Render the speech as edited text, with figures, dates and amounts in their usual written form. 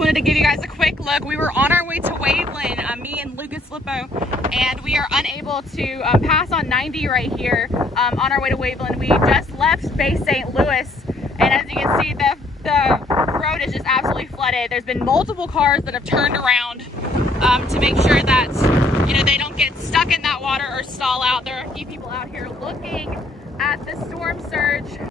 wanted to give you guys a quick look. We were on our way to Waveland, me and Lucas Lippo, and we are unable to pass on 90 right here on our way to Waveland. We just left Bay St. Louis, and as you can see, the road is just absolutely flooded. There's been multiple cars that have turned around to make sure that, you know, they don't get stuck in that water or stall out. There are a few people out here looking at the storm surge